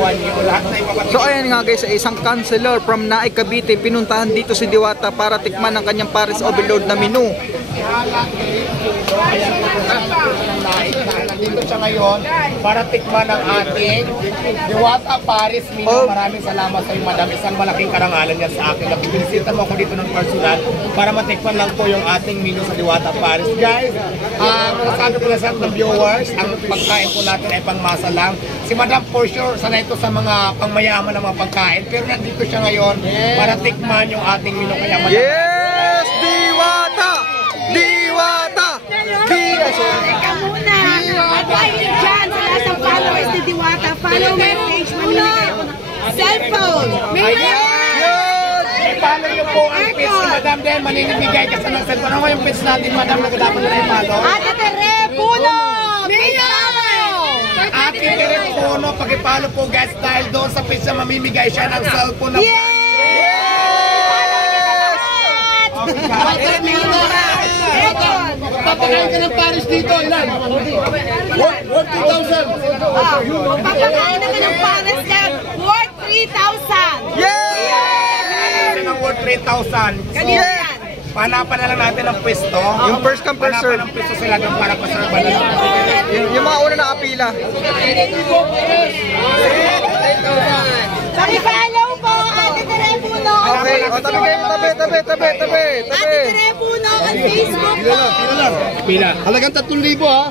katawan niyo. Lahat na ipapatid. So ayan nga guys, isang counselor from Naik Cavite pinuntahan dito si Diwata para tikman ang kanyang Paris Overload na menu. Nandito siya ngayon para tikman ang ating Diwata Paris menu. Maraming salamat sa iyo, madam. Isang malaking karangalan yan sa akin. Napibinisita mo ako dito ng personal para matikman lang po yung ating menu sa Diwata Paris. Guys, masasabi ko na sa ng viewers, ang pagkain po natin ay pangmasa lang. Si madam for sure, sanay ito sa mga pangmayaman ng mga pagkain. Pero nandito siya ngayon para tikman yung ating menu. Kaya madam, yes! Diwata! Diwata! Diwata! Teka muna! Advice nyo dyan sa lahat ng followers ni Diwata. Follow my page, mamimigay ako ng cellphone! follow nyo po ang page ni madam din. Maninibigay ka sa ng cellphone. Ano yung page natin, madam, na dapat na i-follow? Ate Tere Puno! Ate Tere Puno, pag-i-follow po guys dahil doon sa page na mamimigay siya ng cellphone na papakain ka ng Paris dito, ilan? Worth 3,000. Papakain naman ng Paris yan, worth 3,000. Yes! Ng worth 3,000. Kanina yan. Panapan na lang natin ang pwesto. Yung first come first serve. Panapan ang pwesto sila doon para paserba na lang. Yung mga una na apila. Paki-follow po, Ate Tere Puno. Okay, o tabi. Ate Tere Puno on Facebook po. Pila. Halagang 3,000 ha.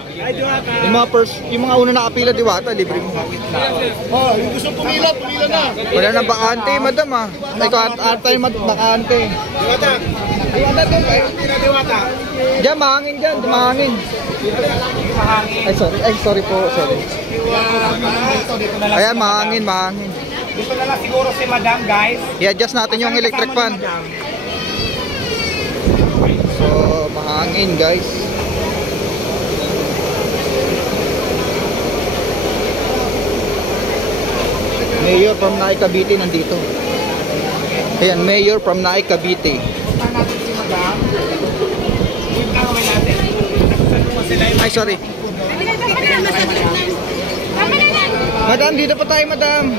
Yung mga una na apila, Diwata, libre mo. Oh, yung gusto pumila na. Wala na bakante, madam ah. Ikaw atay bakante. Diwata. Diwata doon, Diwata. Diyan, mahangin dyan, mahangin. Ay, sorry po, sorry. Ayan, mahangin. Dito na lang siguro si madam, guys. I-adjust natin yung electric fan. So, mahangin, guys. Mayor from Naik Cavite nandito. Ayan, Mayor from Naik Cavite. Ay, sorry. Madam, dito po tayo, madam.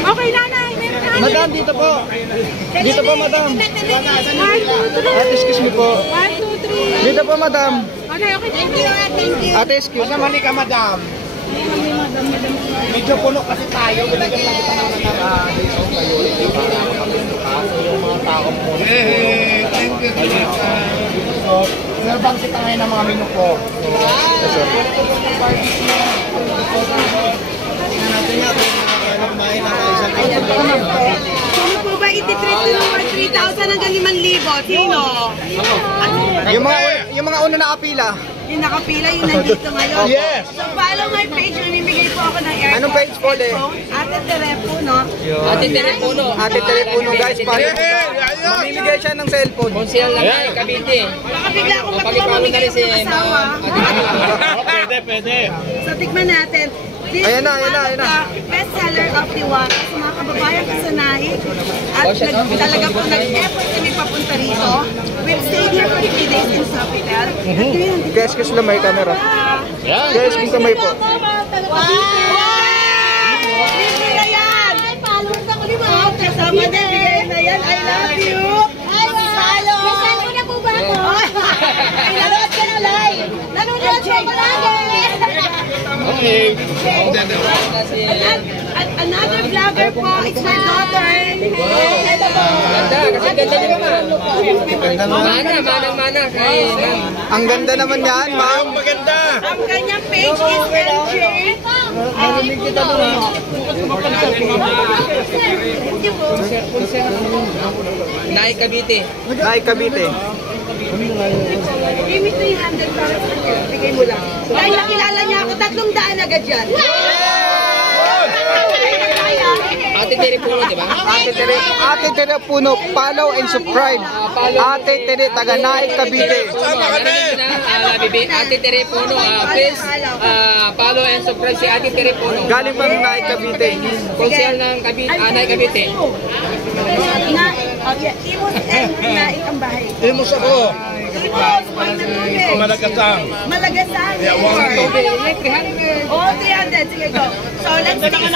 Okay, nanay. Meron na. Madam, dito po. Dito po, madam. 1, 2, 3. Ate, excuse me po. 1, 2, 3. Dito po, madam. Okay, thank you. Thank you. Ate, excuse me. Madam, halika, madam. Medyo puno kasi tayo. Binagyan lang kita naman ng days of priority para makapagbukas. Yung mga tao po. Thank you. So, servang kita ngayon ng mga menu po. Sino po ba ititreat nyo ng 3,000 hanggang 5,000? Sino? Yung mga una na apila. Yung nakapila, yung nandito ngayon. Yes. So follow my page, namimigay po ako ng aircon. Anong page po, Le? Ate Tere Puno. Ate Tere Puno. Ate Tere Puno, guys. Mamimigay siya ng cellphone. Konsehal lang ay Cavite. Baka bigla akong mamigay ako ng asawa. Pwede. So tikman natin. This Ayan na. best seller of Diwata sa mga kababayan ko sa Naik. At talaga po nag-effort kami papunta rito. We've stayed here for 3 days in Sofitel. Guys, kasi lang may camera. Guys, kung kamay po. Wow! Libre na yan! Followers ako ni Mom. Kasama din, bigay na yan. I love you! Follow! Nasaan ko na po ba ako? Nanonood ka na live! Nanonood ka na lagi! Okay. Another vlogger po, it's my daughter. Ganda, kasi ganda niyo naman. Mana. Ang ganda naman yan, ma'am. Maganda. Ang kanyang page is MJ. Thank you po. Naik Cavite. Naik Cavite. Give me 300 para sa kanya. Bigay mo lang. Dahil nakilala niya ako, 300 agad yan. Ate Tere Puno, di ba? Ate Tere Puno, follow and subscribe. Ate Tere, taga Naik Cavite. Ate Tere Puno, please follow and subscribe si Ate Tere Puno. Galing pa ng Naik Cavite. Konsehal ng Naik Cavite. Imos and Naik ang bahay. Imos ako. Imos, Malagasang. Malagasang. Malagasang. Yeah, Oh, 300. Sige, go. So, let's see.